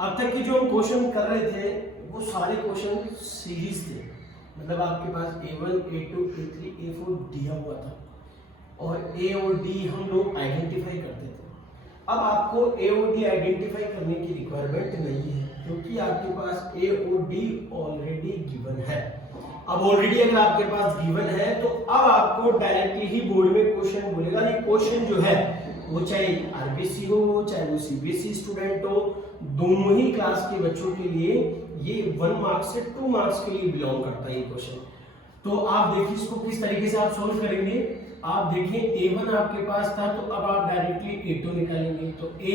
अब तक की जो हम क्वेश्चन कर रहे थे वो सारे क्वेश्चन सीरीज थे, मतलब आपके पास A1, A2, A3, A4 दिया हुआ था और A और D हम लोग आइडेंटिफाई करते थे। अब आपको A और D आइडेंटिफाई करने की रिक्वायरमेंट नहीं है क्योंकि आपके पास A और D ऑलरेडी गिवन है। अब ऑलरेडी अगर आपके पास गिवन है तो अब आपको डायरेक्टली ही बोर्ड में क्वेश्चन बोलेगा। ये क्वेश्चन जो है वो चाहे आरबीसी हो चाहे वो सीबीएसई स्टूडेंट हो, दोनों ही क्लास के बच्चों के लिए ये 1 मार्क्स से 2 मार्क्स के लिए बिलोंग करता है ये क्वेश्चन। तो आप देखिए इसको किस तरीके से आप सॉल्व करेंगे। आप देखिए A1 आपके पास था तो अब आप डायरेक्टली A2 निकालेंगे, तो A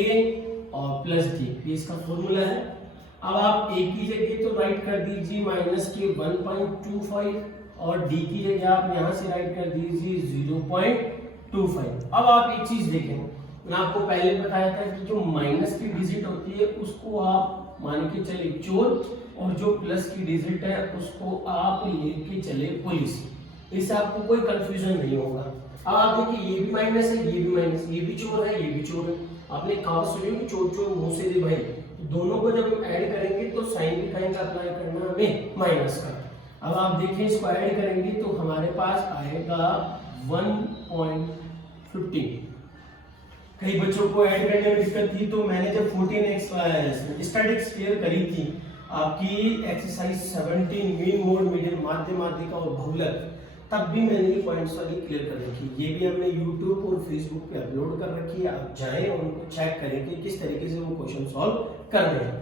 और प्लस D ये इसका फॉर्मूला है। अब आप A की जगह तो राइट कर दीजिए माइनस के 1.25 और D की जगह आप यहाँ से राइट कर दीजिए 0.25। अब आप एक चीज देखें, मैं आपको पहले बताया था कि जो माइनस की डिजिट होती है उसको आप मान के चले चोर और जो प्लस की डिजिट है उसको आप लेके चले पुलिस। इससे आपको कोई कंफ्यूजन नहीं होगा। अब आप देखिए ये भी माइनस है, ये भी माइनस, ये भी चोर है, ये भी चोर है। आपने कहावत सुनी कि चोर चोर मुंह से दे भाई। दोनों को जब हम ऐड करेंगे तो साइन भी का अप्लाई करना हमें माइनस का। अब आप देखें इसको ऐड करेंगे तो हमारे पास आएगा 1.15। कई बच्चों को ऐड करने में दिक्कत थी तो मैंने जब 14x स्टैटिक्स क्लियर करी थी आपकी एक्सरसाइज 17 मीन मोड मीडियन माध्य माध्यिका और बहुलक, तब भी मैंने ये पॉइंट्स वाली क्लियर कर रखी। ये भी हमने YouTube और Facebook पे अपलोड कर रखी है, आप जाएं और उनको चेक करें कि किस तरीके से वो क्वेश्चन सॉल्व कर रहे हैं।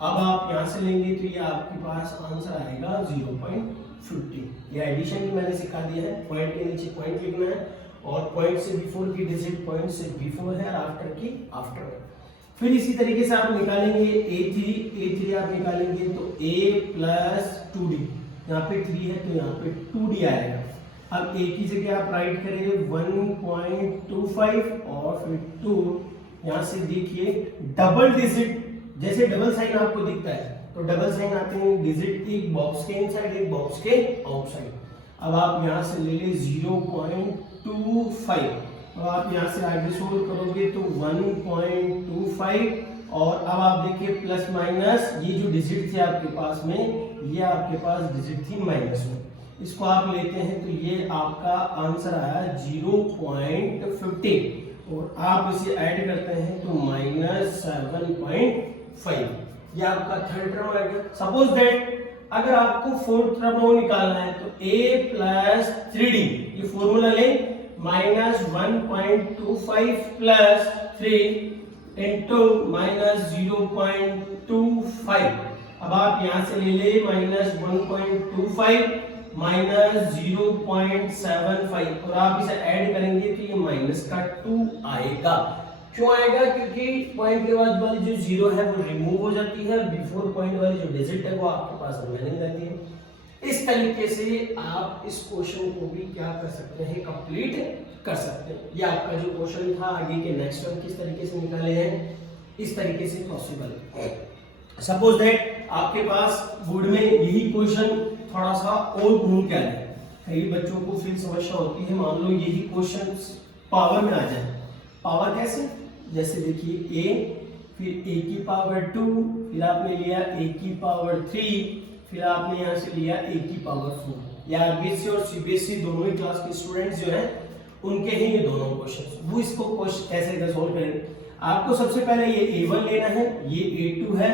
अब आप यहाँ से लेंगे तो ये आपके पास आंसर आएगा 0.50। ये एडिशन भी मैंने सिखा दिया है, पॉइंट के नीचे पॉइंट लिखना है और पॉइंट से बिफोर की डिजिट पॉइंट से बिफोर है और आफ्टर की आफ्टर है। फिर इसी तरीके से आप निकालेंगे A3 आप निकालेंगे तो A प्लस 2D, यहाँ पे 3 है तो यहाँ पे 2D आएगा। अब A की जगह आप राइट करेंगे 1.25 और फिर 2, यहाँ से देखिए डबल डिजिट, जैसे डबल साइन आपको दिखता है तो डबल साइन आते हैं डिजिट एक बॉक्स के इनसाइड एक बॉक्स के आउटसाइड। अब आप यहाँ से ले लें 0.25। अब आप यहाँ से आगे सोल्व करोगे तो 1.25 और अब आप देखिए प्लस माइनस ये जो डिजिट थे आपके पास में, ये आपके पास डिजिट थी माइनस में, इसको आप लेते हैं तो ये आपका आंसर आया 0.15 और आप इसे ऐड करते हैं तो -7.5। ये आपका थर्ड टर्म आ गया। सपोज दैट अगर आपको फोर्थ टर्म निकालना है तो A प्लस 3D, ये फॉर्मूला लें -1.25 प्लस 3 इंटू -0.25। अब आप यहाँ से ले ले -1.25 -0.75 और आप इसे ऐड करेंगे तो ये माइनस का 2 आएगा। क्यों आएगा? क्योंकि पॉइंट के बाद वाली जो जीरो है वो रिमूव हो जाती है, बिफोर पॉइंट वाली जो डिजिट है वो आपके पास रिमेनिंग रहती है। इस तरीके से आप इस क्वेश्चन को भी क्या कर सकते हैं, कंप्लीट कर सकते हैं। ये आपका जो क्वेश्चन था, आगे के नेक्स्ट वन किस तरीके से निकाले हैं, इस तरीके से पॉसिबल है। सपोज दैट आपके पास बोर्ड में यही क्वेश्चन थोड़ा सा और घूम के आ जाए, कई बच्चों को फिर समस्या होती है, मान लो यही क्वेश्चन पावर में आ जाए। पावर कैसे? जैसे देखिए A, फिर A की पावर 2, फिर आपने लिया A की पावर 3, फिर आपने यहाँ से लिया A की पावर 4। या आरबीसी और सीबीएसई दोनों ही क्लास के स्टूडेंट्स जो हैं उनके ही ये दोनों क्वेश्चन। वो इसको क्वेश्चन कैसे सोल्व करेंगे, आपको सबसे पहले ये A1 लेना है, ये A2 है,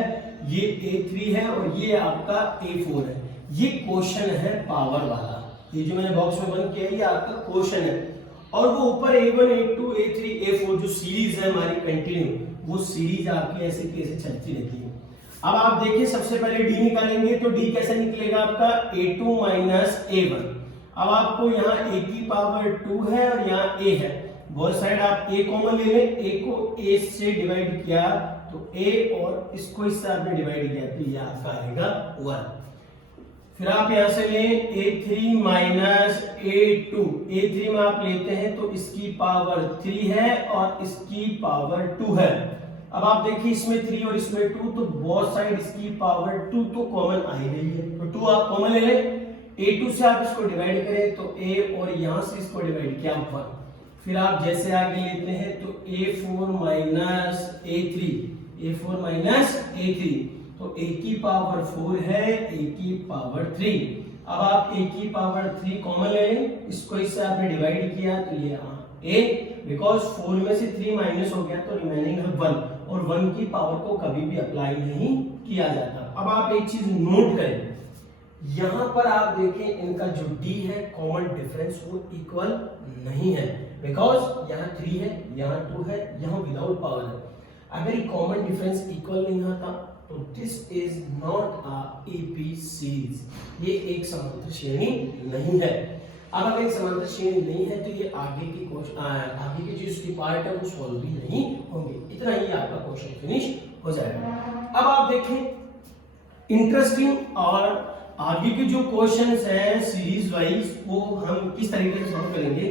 ये A3 है और ये आपका A4 है। ये क्वेश्चन है पावर वाला, ये जो मैंने बॉक्स में बंद किया है ये आपका क्वेश्चन है। और वो ऊपर A1, A2, A3, A4 जो सीरीज है हमारी कंटिन्यू, वो सीरीज आपकी ऐसे कैसे चलती रहती है। अब आप देखिए सबसे पहले D निकालेंगे तो D कैसे निकलेगा आपका A2 माइनस A1। अब आपको यहाँ A की पावर 2 है और यहाँ A है, बोथ साइड आप A कॉमन ले लें, A को A से डिवाइड किया तो A और इसको इससे आपने डिवाइड किया तो ये आपका आएगा 1। फिर आप यहां से लें A3 माइनस A2। A3 में आप लेते हैं तो इसकी पावर 3 है और इसकी पावर 2 है। अब आप देखिए इसमें 3 और इसमें 2 तो बोथ साइड इसकी पावर 2 तो कॉमन आ ही रही है, तो 2 आप कॉमन ले लें। A2 से आप इसको डिवाइड करें तो A और यहां से इसको डिवाइड किया 1। फिर आप जैसे आगे लेते हैं तो A4 minus A3, a4 minus a3, तो a की पावर 4 है, a की पावर 3। अब आप a की पावर 3 कॉमन ले लें, इसको इससे आपने डिवाइड किया तो ये a, बिकॉज 4 में से 3 माइनस हो गया तो रिमेनिंग है 1, और 1 की पावर को कभी भी अप्लाई नहीं किया जाता। अब आप एक चीज नोट करें, यहां पर आप देखें इनका जो d है कॉमन डिफरेंस वो इक्वल नहीं है, बिकॉज यहाँ 3 है, यहाँ 2 है, यहाँ विदाउट पावर है। अगर ये कॉमन डिफरेंस इक्वल नहीं आता तो this is not a AP series, ये एक समांतर श्रेणी नहीं है। अब अगर एक समांतर श्रेणी नहीं है तो ये आगे के जो इसकी पार्ट है वो सॉल्व भी नहीं होंगे। इतना ही आपका क्वेश्चन फिनिश हो जाएगा। अब आप देखें इंटरेस्टिंग और आगे के जो क्वेश्चंस हैं सीरीज वाइज वो हम किस तरीके से सॉल्व करेंगे।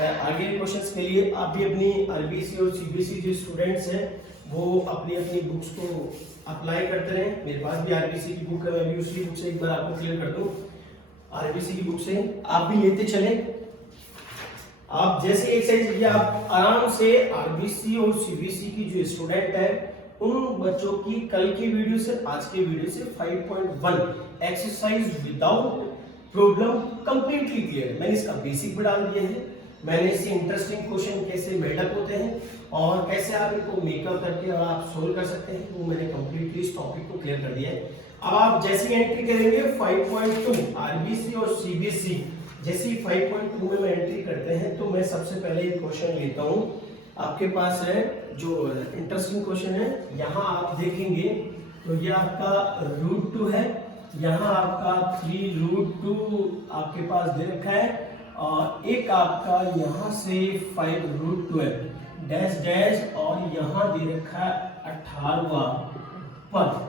आगे क्वेश्चंस के लिए आप भी अपनी आरबीसी और सीबीएसई जो स्टूडेंट्स हैं वो अपनी अपनी बुक्स को अप्लाई करते रहें। मेरे पास भी आरबीसी की बुक है, मैं भी उसी बुक से एक बार आपको क्लियर कर दूं। आरबीसी की बुक से आप भी लेते चले। आप जैसे एक्सरसाइज आप आराम से आरबीसी और सीबीएसई की जो स्टूडेंट है उन बच्चों की कल की वीडियो से आज के वीडियो से 5.1 exercise without problem completely clear. मैंने इसका बेसिक भी डाल दिया है, मैंने इससे इंटरेस्टिंग क्वेश्चन कैसे बिल्डअप होते हैं और कैसे आप इनको मेकअप करके और आप सोल्व कर सकते हैं वो मैंने कंप्लीटली इस टॉपिक को क्लियर कर दिया है। अब आप जैसे एंट्री करेंगे 5.2 आरबीसी और सीबीएसई, जैसे 5.2 में एंट्री करते हैं तो मैं सबसे पहले एक क्वेश्चन लेता हूं। आपके पास है जो इंटरेस्टिंग क्वेश्चन है, यहाँ आप देखेंगे तो ये आपका √2 है, यहाँ आपका 3√2 आपके पास दे रखा है और एक आपका यहाँ से 5√2 है डैश डैश और यहाँ दे रखा है 18वां पद।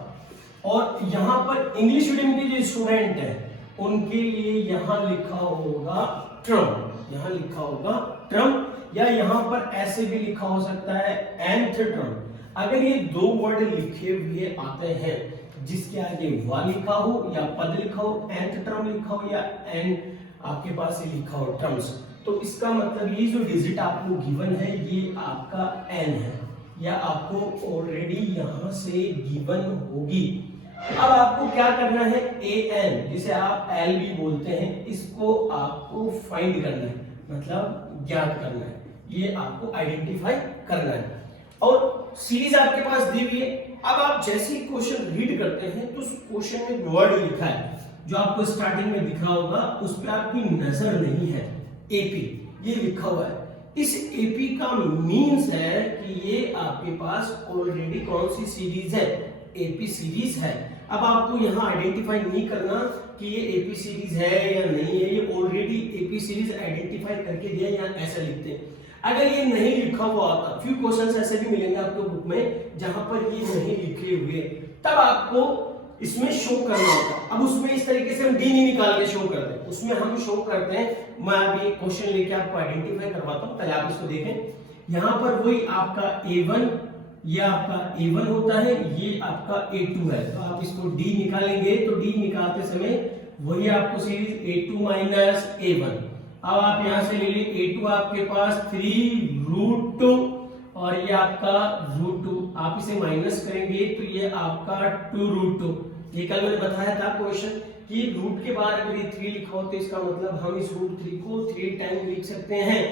और यहाँ पर इंग्लिश मीडियम के जो स्टूडेंट हैं उनके लिए यहाँ लिखा होगा ट्रम, यहाँ लिखा होगा ट्रम, या यहाँ पर ऐसे भी लिखा हो सकता है nth ट्रम। अगर ये दो वर्ड लिखे हुए आते हैं जिसके आगे वा लिखा हो या पद लिखा हो, nth ट्रम लिखा हो या n आपके पास ये लिखा हो ट्रम्स, तो इसका मतलब ये जो डिजिट आपको गिवन है ये आपका n है या आपको ऑलरेडी यहाँ से गिवन होगी। अब आपको क्या करना है, an जिसे आप l भी बोलते हैं इसको आपको फाइंड करना है, मतलब ज्ञात करना है, ये आपको आइडेंटिफाई करना है। और सीरीज आपके पास दी हुई है। अब आप जैसे ही क्वेश्चन रीड करते हैं तो उस क्वेश्चन में वर्ड लिखा है जो आपको स्टार्टिंग में दिख रहा होगा, उस पर आपकी नजर नहीं है, एपी ये लिखा हुआ है। इस एपी का मीन्स है कि ये आपके पास ऑलरेडी कौन सी सीरीज है, एपी सीरीज है। अब आपको यहाँ आइडेंटिफाई नहीं करना कि ये एपी सीरीज है या नहीं है, ये ऑलरेडी एपी सीरीज आइडेंटिफाई करके दिया, यहाँ ऐसा लिखते हैं। अगर ये नहीं लिखा हुआ आता, फ्यू क्वेश्चंस ऐसे भी मिलेंगे आपको बुक में जहां पर ये नहीं लिखे हुए, तब आपको इसमें शो करना होता। अब उसमें इस तरीके से हम डी नहीं निकाल के शो करते हैं, उसमें हम शो करते हैं, मैं अभी एक क्वेश्चन लेके आपको आइडेंटिफाई करवाता हूं, पहले आप इसको देखें। यहाँ पर वही आपका A1, ये आपका A1 होता है, ये आपका A2 है, तो आप इसको D निकालेंगे तो D निकालते समय वही आपको सीरीज A2 माइनस A1। अब आप यहां से ले लीजिए A2 आपके पास 3√2 और ये आपका √2, आप इसे माइनस करेंगे तो ये आपका 2√2। ये कल मैंने बताया था क्वेश्चन कि रूट के बाद अगर ये 3 लिखा हो तो इसका मतलब हम इस √3 को 3 टाइम लिख सकते हैं,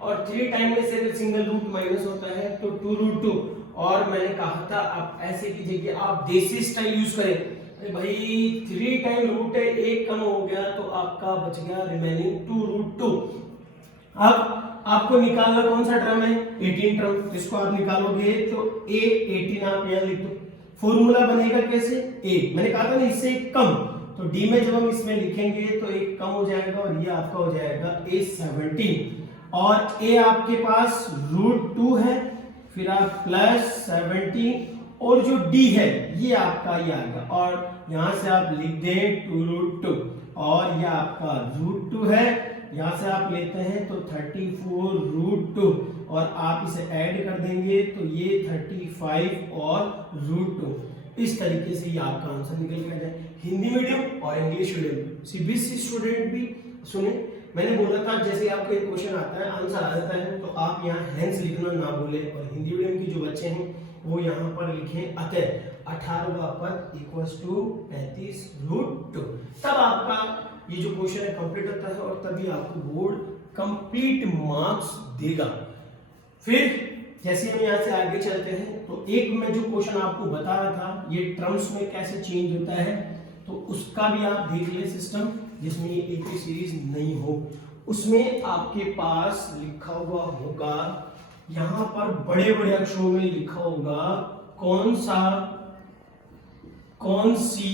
और 3 टाइम में से अगर सिंगल रूट माइनस होता है तो 2√2। और मैंने कहा था आप ऐसे कीजिए कि आप देसी स्टाइल यूज करें, भाई 3 टाइम रूट है, एक कम हो गया तो आपका बच गया रिमेनिंग 2√2। अब आपको निकालना कौन सा टर्म है, 18 टर्म, इसको आप निकालोगे तो A18 आप यहाँ लिख दो। फॉर्मूला बनेगा कैसे, A मैंने कहा था ना इससे एक कम, तो D में जब हम इसमें लिखेंगे तो एक कम हो जाएगा और ये आपका हो जाएगा A17, और A आपके पास √2 है, फिर आप प्लस 17 और जो D है ये आपका ये आएगा, और यहां से आप लिख दें 2√2 और ये आपका √2 है, यहां से आप लेते हैं तो 34√2 और आप इसे ऐड कर देंगे तो ये 35 और √2। इस तरीके से ये आपका आंसर निकल के आ जाए। हिंदी मीडियम और इंग्लिश मीडियम सीबीएसई स्टूडेंट भी सुने, मैंने बोला था जैसे आपको एक क्वेश्चन आता है आंसर आ जाता है तो आप यहाँ हैंस लिखना ना भूलें, और हिंदी मीडियम के जो बच्चे हैं वो यहाँ पर लिखें, अतः 18वां पद इक्वल्स टू 35√2। तब आपका ये जो क्वेश्चन है कंप्लीट होता है और तभी आपको बोर्ड कंप्लीट मार्क्स देगा। फिर जैसे हम यहाँ से आगे चलते हैं तो एक मैं जो क्वेश्चन आपको बता रहा था ये टर्म्स में कैसे चेंज होता है, तो उसका भी आप देख ले सिस्टम, जिसमें ये एक ही सीरीज नहीं हो। उसमें आपके पास लिखा हुआ होगा, यहाँ पर बड़े बड़े अक्षरों में लिखा होगा कौन सा, कौन सी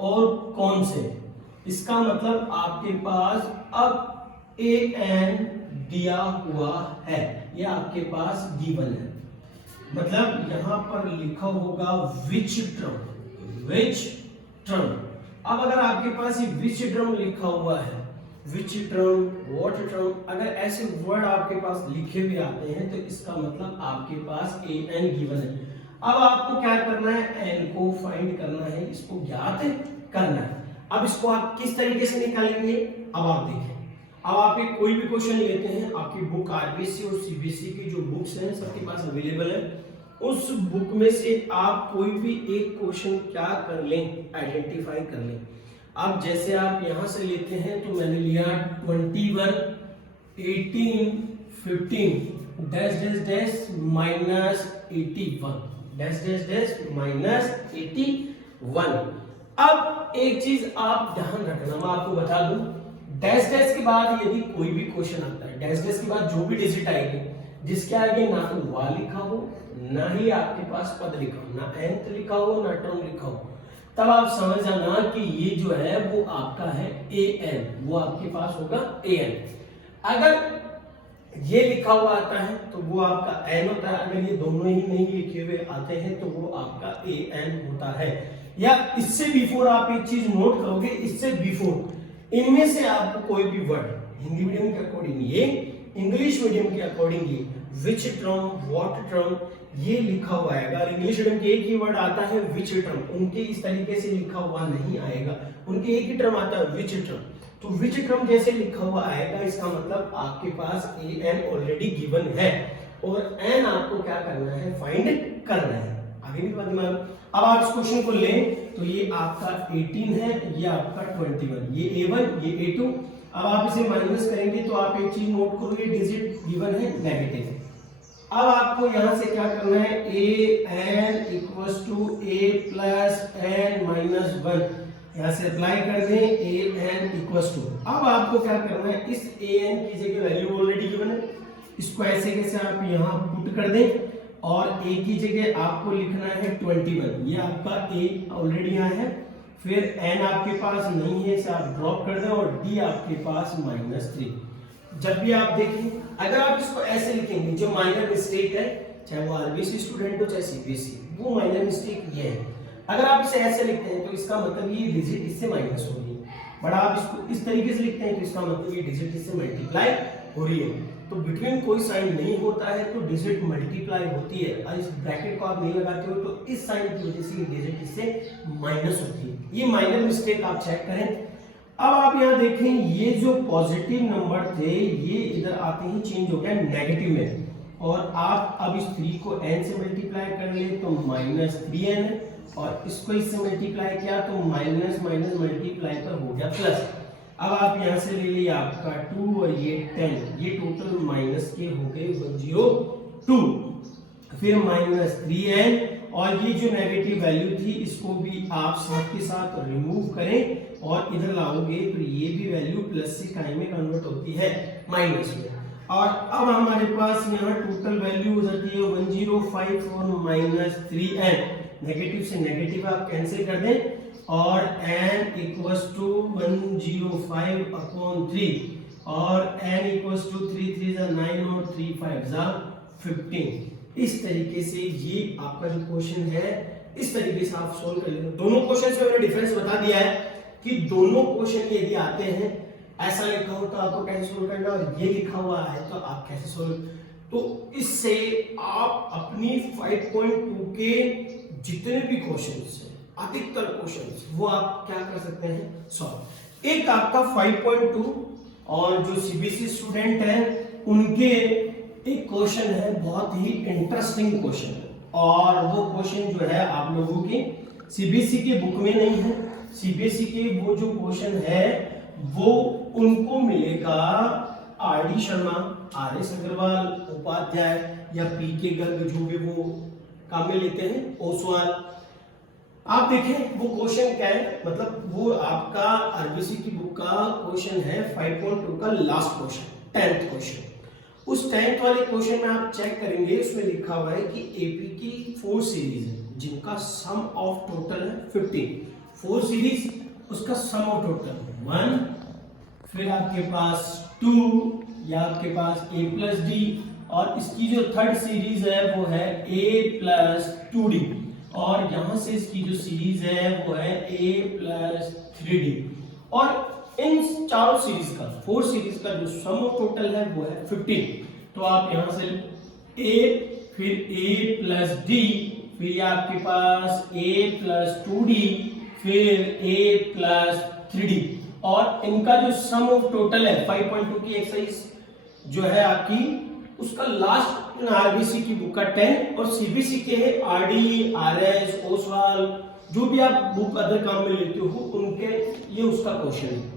और कौन से। इसका मतलब आपके पास अब an दिया हुआ है, ये आपके पास गिवन है। मतलब यहाँ पर लिखा होगा विच टर्म, विच टर्म। अब अगर आपके पास ये विच टर्म लिखा हुआ है, विच टर्म, व्हाट टर्म, अगर ऐसे वर्ड आपके पास लिखे हुए आते हैं तो इसका मतलब आपके पास an गिवन है। अब आपको क्या करना है, n को फाइंड करना है, इसको ज्ञात करना है। अब इसको आप किस तरीके से निकालेंगे, अब आप देखें। अब आप एक कोई भी क्वेश्चन लेते हैं, आपकी बुक आरबीएससी और सीबीएसई की जो बुक्स हैं सबके पास अवेलेबल है, उस बुक में से आप कोई भी एक क्वेश्चन क्या कर लें, आइडेंटिफाई कर लें। अब जैसे आप यहां से लेते हैं तो मैंने लिया 21, 18, 15 dash dash dash minus 81 dash dash dash minus 81। अब एक चीज आप ध्यान रखना, मैं आपको बता दूं, डैश डैश के बाद यदि कोई भी क्वेश्चन आता है, डैश डैश के बाद जो भी डिजिट आएगी जिसके आगे ना तो वा लिखा हो, ना ही आपके पास पद लिखा हो, ना nth लिखा हो, ना टर्म लिखा हो, तब आप समझ जाना कि ये जो है वो आपका है an, वो आपके पास होगा an। अगर ये लिखा हुआ आता है तो वो आपका n होता है, अगर ये दोनों ही नहीं लिखे हुए आते हैं तो वो आपका an होता है। या इससे बिफोर आप एक चीज नोट करोगे, इससे बिफोर इनमें से आपको कोई भी वर्ड, हिंदी मीडियम के अकॉर्डिंग ये, इंग्लिश मीडियम के अकॉर्डिंग ये, विच टर्म, व्हाट टर्म, ये लिखा हुआ आएगा। इंग्लिश मीडियम के एक ही वर्ड आता है विच टर्म, उनके इस तरीके से लिखा हुआ नहीं आएगा, उनके एक ही टर्म आता है विच टर्म। तो विच टर्म जैसे लिखा हुआ आएगा इसका मतलब आपके पास an ऑलरेडी गिवन है और n आपको क्या करना है, फाइंड करना है। आगे भी बात दिमाग। अब आप इस क्वेश्चन को लें तो ये आपका 18 है, ये आपका 21, ये a1, ये a2। अब आप इसे माइनस करेंगे तो आप एक चीज नोट करोगे, डिजिट गिवन है नेगेटिव। अब आपको यहां से क्या करना है, an equals to a plus n minus 1 यहां से अप्लाई कर दें, an इक्वल्स टू। अब आपको क्या करना है, इस an की जगह वैल्यू ऑलरेडी गिवन है, इसको ऐसे कैसे आप यहां पुट कर दें और a की जगह आपको लिखना है 21, ये आपका a ऑलरेडी यहाँ है। फिर n आपके पास नहीं है, इसे आप ड्रॉप कर दें और d आपके पास -3। जब भी आप देखें, अगर आप इसको ऐसे लिखेंगे, जो माइनर मिस्टेक है, चाहे वो आरबीएससी स्टूडेंट हो चाहे सीबीएसई, वो माइनर मिस्टेक ये है। अगर आप इसे ऐसे लिखते हैं तो इसका मतलब ये डिजिट इससे माइनस हो रही है, बट आप इसको इस तरीके से लिखते हैं तो इसका मतलब ये डिजिट इससे मल्टीप्लाई हो रही है। तो बिटवीन कोई साइन नहीं होता है तो डिजिट मल्टीप्लाई होती है, और इस ब्रैकेट को आप नहीं लगाते हो तो इस साइन की वजह से डिजिट इससे माइनस होती है। ये माइनर मिस्टेक आप चेक करें। अब आप यहाँ देखें, ये जो पॉजिटिव नंबर थे ये इधर आते ही चेंज हो गया नेगेटिव में, और आप अब इस 3 को n से मल्टीप्लाई कर ले तो -3n, और इसको इससे मल्टीप्लाई किया तो माइनस माइनस मल्टीप्लाई पर हो गया प्लस। अब आप यहां से ले लिया आपका 2 और ये 10, ये टोटल माइनस के हो गए 102, फिर -3n, और ये जो नेगेटिव वैल्यू थी इसको भी आप साथ के साथ रिमूव करें और इधर लाओगे तो ये भी वैल्यू प्लस से काय में कन्वर्ट होती है माइनस में। और अब हमारे पास यहाँ टोटल वैल्यू हो जाती है 105 और -3n, नेगेटिव से नेगेटिव आप कैंसिल कर दें और n इक्वल्स टू 105 अपॉन 3 और n इक्वल्स टू 3 3 9 और 3 5 15। इस तरीके से ये आपका जो क्वेश्चन है इस तरीके से आप सोल्व कर लेते। दोनों क्वेश्चन में मैंने डिफरेंस बता दिया है कि दोनों क्वेश्चन यदि आते हैं ऐसा लिखा हो तो आपको कैसे सोल्व करना, और ये लिखा हुआ है तो आप कैसे सोल्व। तो इससे आप अपनी 5.2 के जितने भी क्वेश्चंस हैं, अधिकतर क्वेश्चंस, वो आप क्या कर सकते हैं, सॉल्व। एक आपका 5.2 और जो सीबीएसई स्टूडेंट हैं उनके एक क्वेश्चन है, बहुत ही इंटरेस्टिंग क्वेश्चन है। और वो क्वेश्चन जो है आप लोगों के सीबीएसई के बुक में नहीं है। सीबीएसई के वो जो क्वेश्चन है वो उनको मिलेगा R D Sharma, R S Agarwal, Upadhyay या पी के गर्ग, जो भी वो काम में लेते हैं, ओसवाल। आप देखें वो क्वेश्चन क्या है, मतलब वो आपका आरबीसी की बुक का क्वेश्चन है 5.2 का लास्ट क्वेश्चन, 10th क्वेश्चन। उस 10th वाले क्वेश्चन में आप चेक करेंगे, उसमें लिखा हुआ है कि एपी की 4 सीरीज है जिनका सम ऑफ टोटल है 15। 4 सीरीज, उसका सम ऑफ टोटल 1, फिर आपके पास 2 या आपके पास a प्लस डी, और इसकी जो थर्ड सीरीज है वो है a प्लस 2d, और यहां से इसकी जो सीरीज है वो है a प्लस 3d। और इन चारों सीरीज का 4 सीरीज का जो सम ऑफ टोटल है वो है 15। तो आप यहां से a फिर a प्लस d, फिर आपके पास a प्लस 2d, फिर a प्लस 3d, और इनका जो सम ऑफ टोटल है 5.2 की एक्सरसाइज जो है आपकी, उसका लास्ट आरबीसी की बुक का 10 और सीबीएसई के है आरडी, आरएस, ओसवाल, जो भी आप बुक अदर काम में लेते हो उनके ये उसका क्वेश्चन है।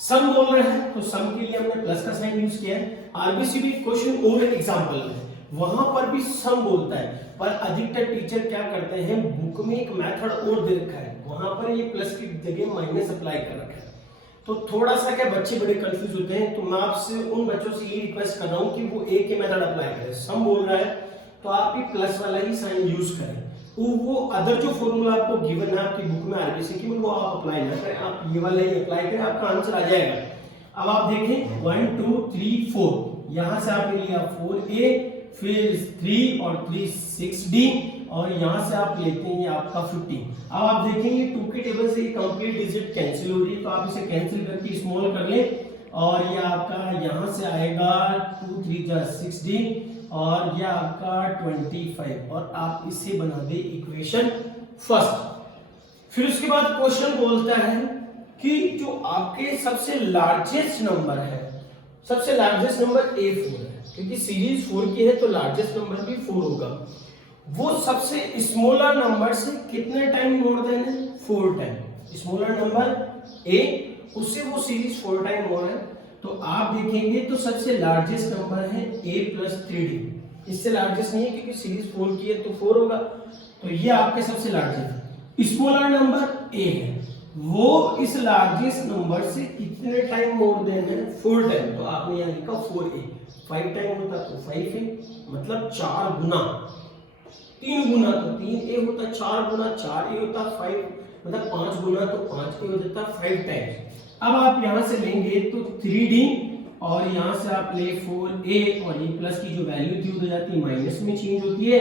सम बोल रहे हैं तो सम के लिए हमने प्लस का साइन यूज किया है। आरबीसी भी क्वेश्चन और एग्जांपल है, वहां पर भी सम बोलता है, पर अधिकतर टीचर क्या करते हैं, बुक में एक मेथड और दे रखा है, वहां पर ये प्लस की जगह माइनस अप्लाई कर रखा है। तो थोड़ा सा क्या बच्चे बड़े कंफ्यूज होते हैं, तो मैं आपसे उन बच्चों से ये रिक्वेस्ट कर रहा हूँ कि वो एक ही मेथड अप्लाई करें। सम बोल रहा है तो आप भी प्लस वाला ही साइन यूज करें, वो अदर जो फॉर्मूला आपको गिवन है आपकी बुक में आरबीसी की, वो आप अप्लाई ना करें, आप ये वाला ही अप्लाई करें, आपका आंसर आ जाएगा। अब आप देखें 1 2 3 4, यहां से आपने लिया 4a, फिर 3 और 3 6d, और यहां से आप लेते हैं ये आपका 15। अब आप देखेंगे 2 के टेबल से कंप्लीट डिजिट कैंसिल हो रही है, तो आप इसे कैंसिल करके स्मॉल कर लें, और ये आपका यहां से आएगा 2 3 जा 6d, और ये आपका 25, और आप इसे बना दे इक्वेशन फर्स्ट। फिर उसके बाद क्वेश्चन बोलता है कि जो आपके सबसे लार्जेस्ट नंबर है, सबसे लार्जेस्ट नंबर a4 है, क्योंकि सीरीज 4 की है तो लार्जेस्ट नंबर भी 4 होगा। वो सबसे स्मॉलर नंबर से कितने टाइम मोर देन है, 4 टाइम। स्मॉलर नंबर a, उससे वो सीरीज 4 टाइम मोर है, तो आप देखेंगे तो सबसे लार्जेस्ट नंबर है a प्लस 3d, इससे लार्जेस्ट नहीं है क्योंकि सीरीज 4 की है तो 4 होगा, तो ये आपके सबसे लार्जेस्ट। स्मॉलर नंबर a है, वो इस लार्जेस्ट नंबर से कितने टाइम मोर देन है, 4 टाइम, तो आपने यहाँ लिखा 4a, 5 टाइम होता तो 5a, मतलब 4 गुना, 3 गुना तो 3a होता, 4 गुना 4a होता, 5 मतलब 5 गुना तो 5a हो जाता 5 टाइम्स। अब आप यहां से लेंगे तो 3d, और यहां से आप ले 4a, और ये प्लस की जो वैल्यू थी हो जाती है माइनस में चेंज होती है,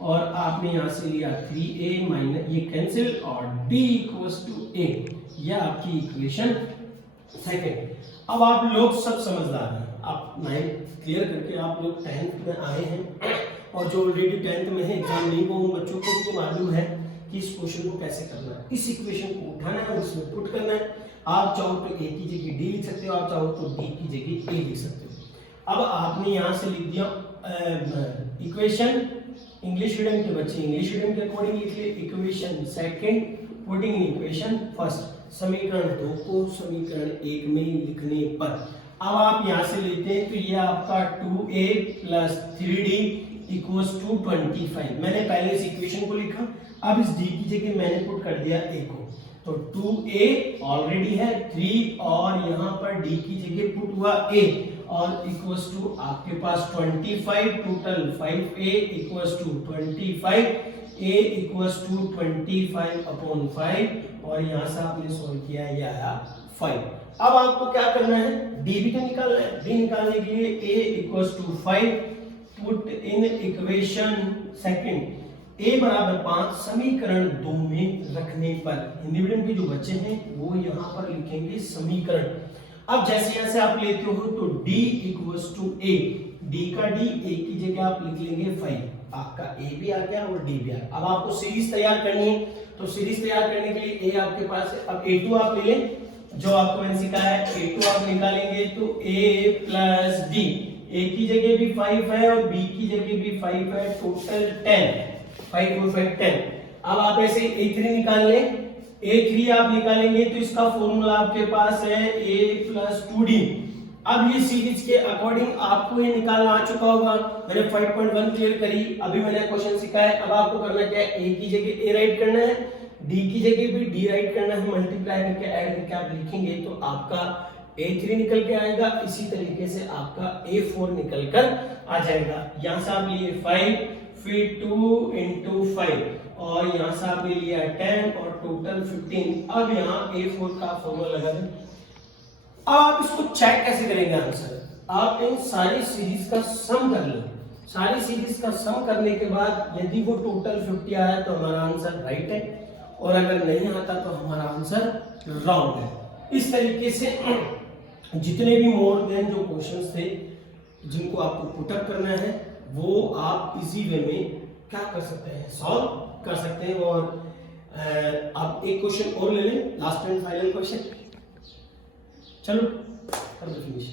और आपने यहां से लिया 3a माइनस, ये कैंसिल, और d इक्वल्स टू a, यह आपकी इक्वेशन सेकंड। अब आप लोग सब समझदार हैं, आप 9th क्लियर करके आप लोग 10th में आए हैं, और जो ऑलरेडी 10th में है एग्जाम नहीं, वो बच्चों को भी मालूम है कि इस क्वेश्चन को कैसे करना है, इस इक्वेशन को उठाना है और इसमें पुट करना है। आप चाहो तो a की जगह d लिख सकते हो, आप चाहो तो d की जगह a लिख सकते हो। अब आपने यहां से लिख दिया इक्वेशन, इंग्लिश मीडियम के बच्चे इंग्लिश मीडियम के अकॉर्डिंग लिख लिए equation second, putting in equation first, समीकरण 2 को समीकरण 1 में लिखने पर। अब आप यहां से लेते हैं तो ये आपका 2a plus 3d equals to 25, मैंने पहले इस इक्वेशन को लिखा, अब इस d की जगह मैंने पुट कर दिया a को, तो 2a ऑलरेडी है 3, और यहाँ पर d की जगह पुट हुआ a, और इक्वल्स टू आपके पास 25, total 5a equals to 25, a equals to 25 upon 5, और यहाँ से आपने सॉल्व किया, ये आया 5। अब आपको क्या करना है, d भी तो निकालना है, d निकालने के लिए a equals to 5, put in equation second, a बराबर 5 समीकरण 2 में रखने पर। हिंदी मीडियम के जो बच्चे हैं वो यहाँ पर लिखेंगे समीकरण। अब जैसे यहां से आप लेते हो तो d equals to a, d का d, a की जगह आप लिख लेंगे 5, आपका a भी आ गया और d भी आ गया। अब आपको सीरीज तैयार करनी है, तो सीरीज तैयार करने के लिए a आपके पास है, अब a2 आप ले लें, जो आपको मैंने सिखाया है, a2 आप निकालेंगे तो a प्लस d ए की जगह भी 5 है और बी की जगह भी 5 है, टोटल 10, 5 और 5 10। अब आप ऐसे a3 निकाल लें, a3 आप निकालेंगे तो इसका फॉर्मूला आपके पास है a + 2d। अब ये सीरीज के अकॉर्डिंग आपको ये निकालना आ चुका होगा, मैंने 5.1 क्लियर करी, अभी मैंने क्वेश्चन सिखाया। अब आपको करना क्या है, a की जगह a राइट करना है, d की जगह भी d राइट करना है, मल्टीप्लाई करके ऐड करके आप लिखेंगे तो आपका a3 निकल के आएगा। इसी तरीके से आपका a4 निकल कर आ जाएगा। यहाँ से आप लिए 5, फिर 2 × 5 और यहाँ से आप ले लिया 10 और टोटल 15। अब यहाँ a4 का फॉर्मूला लगा दें। अब आप इसको चेक कैसे करेंगे आंसर, आप इन सारी सीरीज का सम कर लो। सारी सीरीज का सम करने के बाद यदि वो टोटल 50 आया तो हमारा आंसर राइट है, और अगर नहीं आता तो हमारा आंसर रॉन्ग है। इस तरीके से जितने भी मोर देन जो क्वेश्चंस थे जिनको आपको पुट अप करना है वो आप इजी वे में क्या कर सकते हैं, सॉल्व कर सकते हैं। और आप एक क्वेश्चन और ले लें, लास्ट एंड फाइनल क्वेश्चन। चलो कर दो फिनिश।